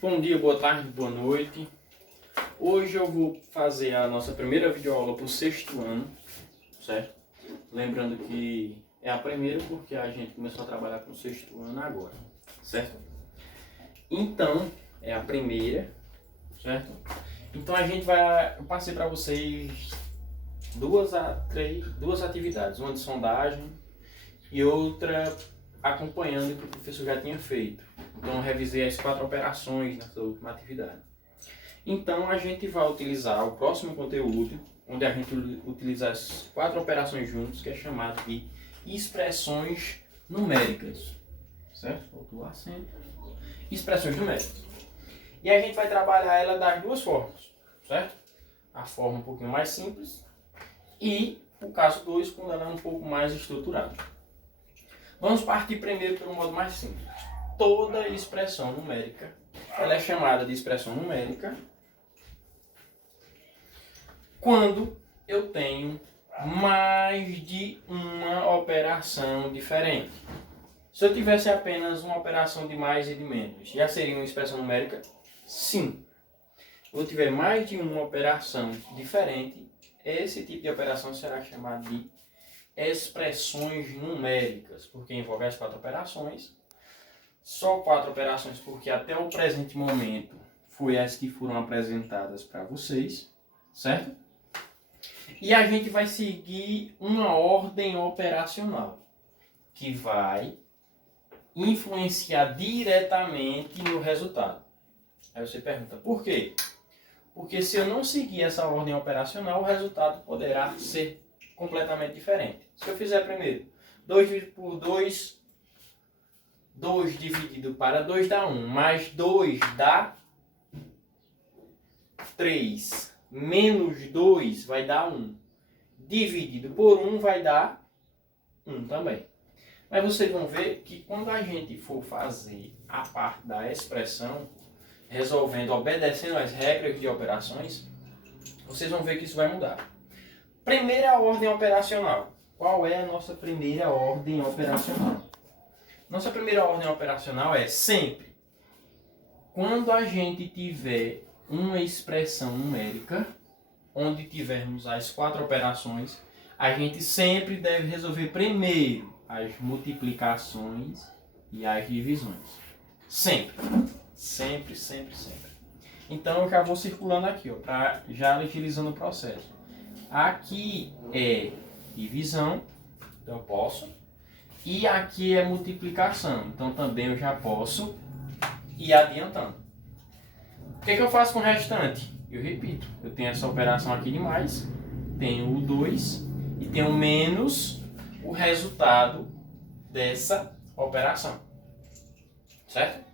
Bom dia, boa tarde, boa noite. Hoje eu vou fazer a nossa primeira videoaula para o sexto ano, certo? Lembrando que é a primeira porque a gente começou a trabalhar com o sexto ano agora, certo? Então, é a primeira, certo? Então eu passei para vocês duas atividades, uma de sondagem e outra acompanhando o que o professor já tinha feito. Então eu revisei as 4 operações nessa última atividade. Então a gente vai utilizar o próximo conteúdo, onde a gente utiliza as 4 operações juntos, que é chamado de expressões numéricas. Certo? Faltou o acento. Expressões numéricas. E a gente vai trabalhar ela das duas formas, certo? A forma um pouquinho mais simples e o caso 2, quando ela é um pouco mais estruturada. Vamos partir primeiro pelo modo mais simples. Toda expressão numérica, ela é chamada de expressão numérica quando eu tenho mais de uma operação diferente. Se eu tivesse apenas uma operação de mais e de menos, já seria uma expressão numérica? Sim. Se eu tiver mais de uma operação diferente, esse tipo de operação será chamado de expressões numéricas, porque envolve as 4 operações. Só 4 operações, porque até o presente momento foi as que foram apresentadas para vocês, certo? E a gente vai seguir uma ordem operacional que vai influenciar diretamente no resultado. Aí você pergunta, por quê? Porque se eu não seguir essa ordem operacional, o resultado poderá ser completamente diferente. Se eu fizer primeiro 2 dividido por 2, 2 dividido para 2 dá 1, mais 2 dá 3, menos 2 vai dar 1, dividido por 1 vai dar 1 também. Mas vocês vão ver que quando a gente for fazer a parte da expressão, resolvendo, obedecendo às regras de operações, vocês vão ver que isso vai mudar. Primeira ordem operacional. Qual é a nossa primeira ordem operacional? Nossa primeira ordem operacional é sempre quando a gente tiver uma expressão numérica, onde tivermos as 4 operações, a gente sempre deve resolver primeiro as multiplicações e as divisões. Sempre. Sempre, sempre, sempre. Então eu já vou circulando aqui, para já agilizando o processo. Aqui é divisão, então eu posso. E aqui é multiplicação, então também eu já posso ir adiantando. O que eu faço com o restante? Eu repito, eu tenho essa operação aqui de mais, tenho o 2 e tenho menos o resultado dessa operação. Certo?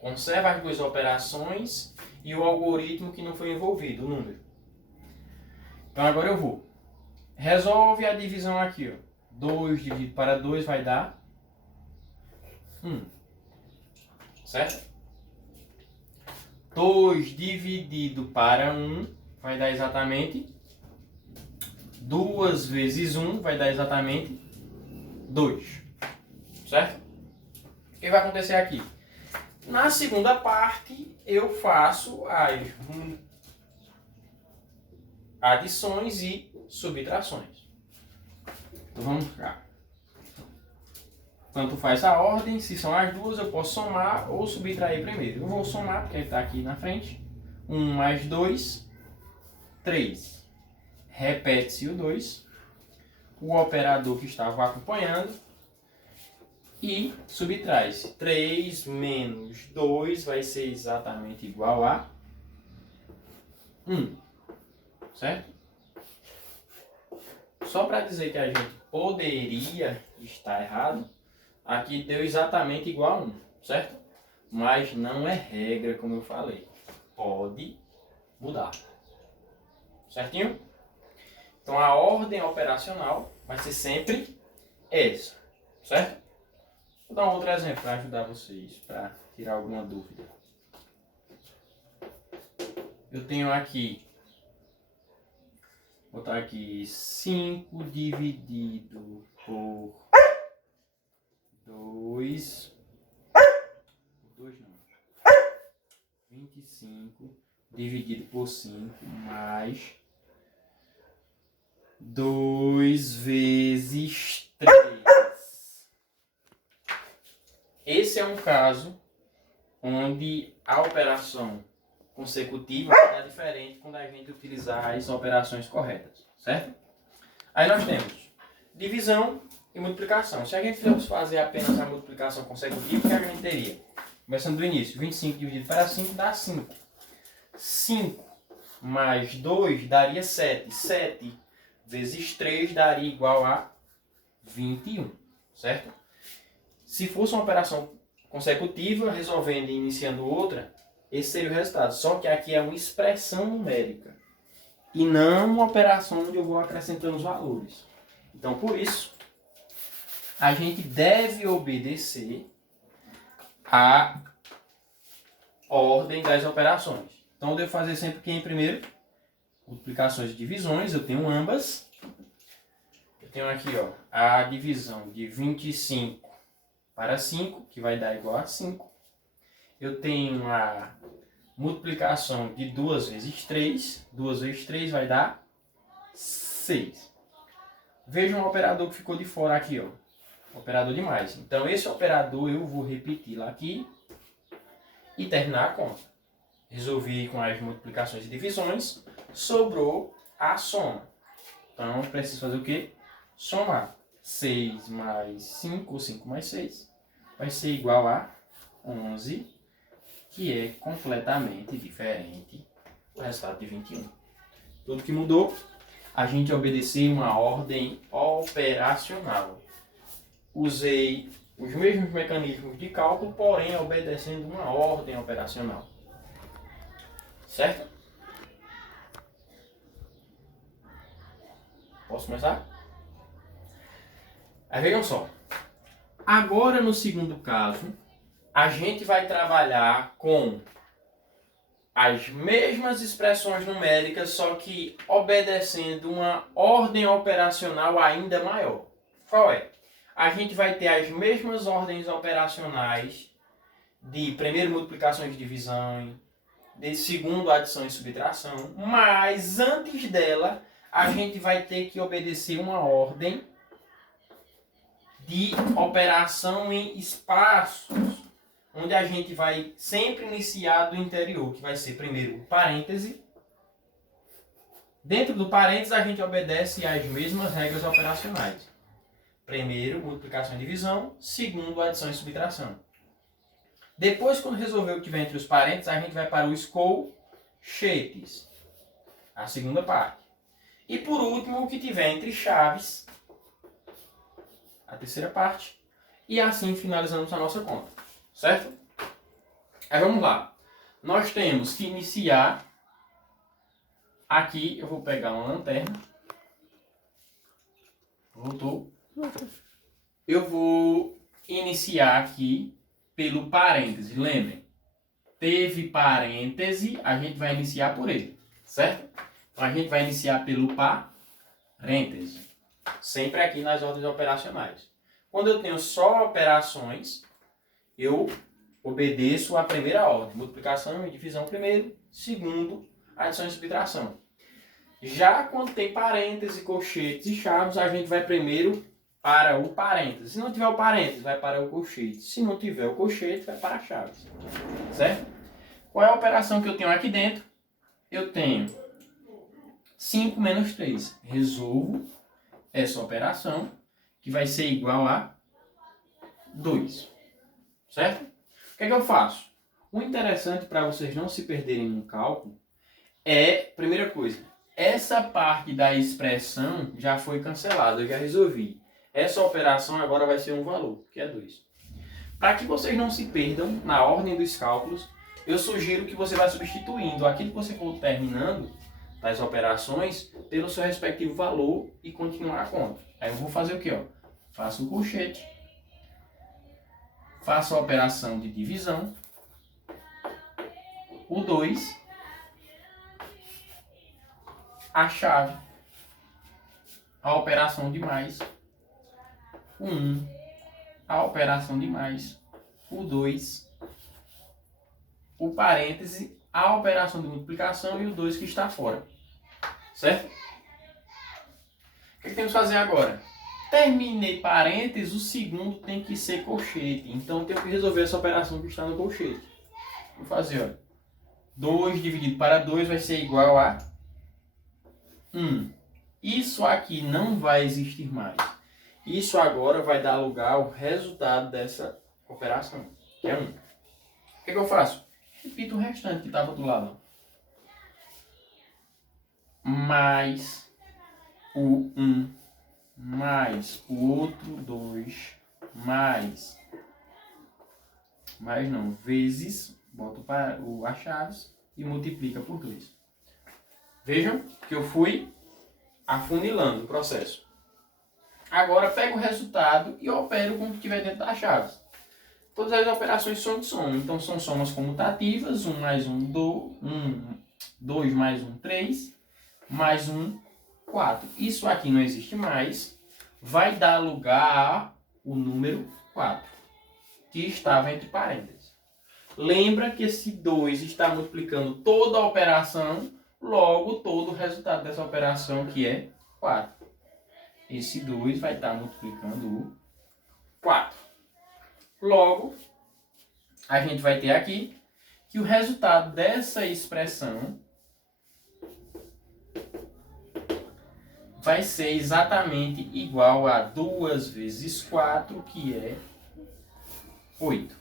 Conserva as 2 operações e o algoritmo que não foi envolvido, o número. Então agora eu vou. Resolve a divisão aqui, ó. 2 dividido para 2 vai dar 1. Certo? 2 dividido para 1 vai dar exatamente 2 vezes 1 vai dar exatamente 2. Certo? O que vai acontecer aqui? Na segunda parte, eu faço as adições e subtrações. Então vamos cá. Tanto faz a ordem, se são as duas, eu posso somar ou subtrair primeiro. Eu vou somar, porque ele está aqui na frente. 1 mais 2, 3. Repete-se o 2. O operador que estava acompanhando. E subtrai-se. 3 menos 2 vai ser exatamente igual a 1. Certo? Só para dizer que a gente poderia estar errado, aqui deu exatamente igual a 1, certo? Mas não é regra, como eu falei. Pode mudar. Certinho? Então a ordem operacional vai ser sempre essa, certo? Vou dar um outro exemplo para ajudar vocês, para tirar alguma dúvida. Eu tenho aqui, vou botar aqui 5 dividido por 2 não, 25 dividido por 5 mais 2 vezes 3. Esse é um caso onde a operação consecutiva é diferente quando a gente utilizar as operações corretas, certo? Aí nós temos divisão e multiplicação. Se a gente fosse fazer apenas a multiplicação consecutiva, o que a gente teria? Começando do início, 25 dividido para 5 dá 5. 5 mais 2 daria 7. 7 vezes 3 daria igual a 21, certo? Se fosse uma operação consecutiva, resolvendo e iniciando outra, esse seria o resultado. Só que aqui é uma expressão numérica e não uma operação onde eu vou acrescentando os valores. Então, por isso, a gente deve obedecer a ordem das operações. Então, eu devo fazer sempre o que em primeiro? Multiplicações e divisões, eu tenho ambas. Eu tenho aqui, ó, a divisão de 25 para 5, que vai dar igual a 5. Eu tenho a multiplicação de 2 vezes 3. 2 vezes 3 vai dar 6. Vejam o operador que ficou de fora aqui, ó. Operador de mais. Então, esse operador eu vou repetir lá aqui e terminar a conta. Resolvi com as multiplicações e divisões, sobrou a soma. Então, eu preciso fazer o quê? Somar. 6 mais 5, ou 5 mais 6, vai ser igual a 11, que é completamente diferente do resultado de 21. Tudo que mudou, a gente obedeceu uma ordem operacional. Usei os mesmos mecanismos de cálculo, porém obedecendo uma ordem operacional. Certo? Posso começar? Aí vejam só. Agora no segundo caso, a gente vai trabalhar com as mesmas expressões numéricas, só que obedecendo uma ordem operacional ainda maior. Qual é? A gente vai ter as mesmas ordens operacionais de primeiro multiplicação e divisão, de segundo adição e subtração, mas antes dela a gente vai ter que obedecer uma ordem de operação em espaços, onde a gente vai sempre iniciar do interior, que vai ser primeiro o parêntese. Dentro do parêntese a gente obedece às mesmas regras operacionais. Primeiro, multiplicação e divisão. Segundo, adição e subtração. Depois, quando resolver o que vem entre os parênteses, a gente vai para os colchetes, a segunda parte. E por último, o que tiver entre chaves, a terceira parte. E assim finalizamos a nossa conta. Certo? Aí vamos lá. Nós temos que iniciar. Aqui eu vou pegar uma lanterna. Voltou. Eu vou iniciar aqui pelo parêntese. Lembrem, teve parêntese, a gente vai iniciar por ele, certo? Então a gente vai iniciar pelo parêntese. Sempre aqui nas ordens operacionais. Quando eu tenho só operações, eu obedeço a primeira ordem. Multiplicação e divisão primeiro, segundo, adição e subtração. Já quando tem parêntese, colchetes e chaves, a gente vai primeiro para o parêntese. Se não tiver o parêntese, vai para o colchete. Se não tiver o colchete, vai para a chaves. Certo? Qual é a operação que eu tenho aqui dentro? Eu tenho 5 menos 3. Resolvo essa operação, que vai ser igual a 2. Certo? O que é que eu faço? O interessante para vocês não se perderem no cálculo é, primeira coisa, essa parte da expressão já foi cancelada, eu já resolvi. Essa operação agora vai ser um valor, que é 2. Para que vocês não se perdam na ordem dos cálculos, eu sugiro que você vá substituindo aquilo que você for terminando das operações pelo seu respectivo valor e continuar a conta. Aí eu vou fazer o quê? Ó? Faço o colchete, faço a operação de divisão, o 2, a chave, a operação de mais, o 1, a operação de mais, o 2 o parêntese, a operação de multiplicação e o 2 que está fora. Certo? O que temos que fazer agora? Terminei parênteses, o segundo tem que ser colchete. Então, eu tenho que resolver essa operação que está no colchete. Vou fazer, olha. 2 dividido para 2 vai ser igual a 1. Isso aqui não vai existir mais. Isso agora vai dar lugar ao resultado dessa operação, que é 1. O que eu faço? Repito o restante que estava do lado. Mais o 1, mais o outro 2, vezes, boto para as chaves e multiplica por 2. Vejam que eu fui afunilando o processo. Agora pego o resultado e opero com o que estiver dentro das chaves. Todas as operações são de soma, então são somas comutativas, 1 mais 1, 2 mais 1, 3, mais 1, 4. Isso aqui não existe mais, vai dar lugar ao número 4, que estava entre parênteses. Lembra que esse 2 está multiplicando toda a operação, logo todo o resultado dessa operação, que é 4. Esse 2 vai estar multiplicando o 4. Logo, a gente vai ter aqui que o resultado dessa expressão vai ser exatamente igual a 2 vezes 4, que é 8.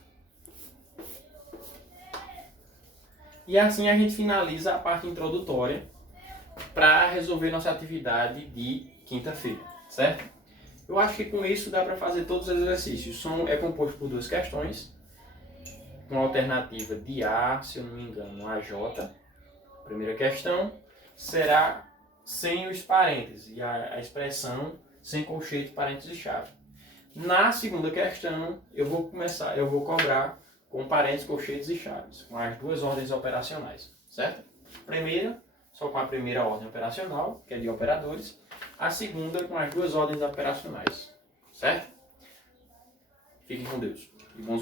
E assim a gente finaliza a parte introdutória para resolver nossa atividade de quinta-feira, certo? Eu acho que com isso dá para fazer todos os exercícios. É composto por 2 questões, com alternativa de A, se eu não me engano, a J. Primeira questão será sem os parênteses e a expressão sem colchete, parênteses e chave. Na segunda questão, eu vou cobrar com parênteses, colchetes e chaves, com as 2 ordens operacionais, certo? Primeira, só com a primeira ordem operacional, que é de operadores, a segunda com as 2 ordens operacionais, certo? Fiquem com Deus e bons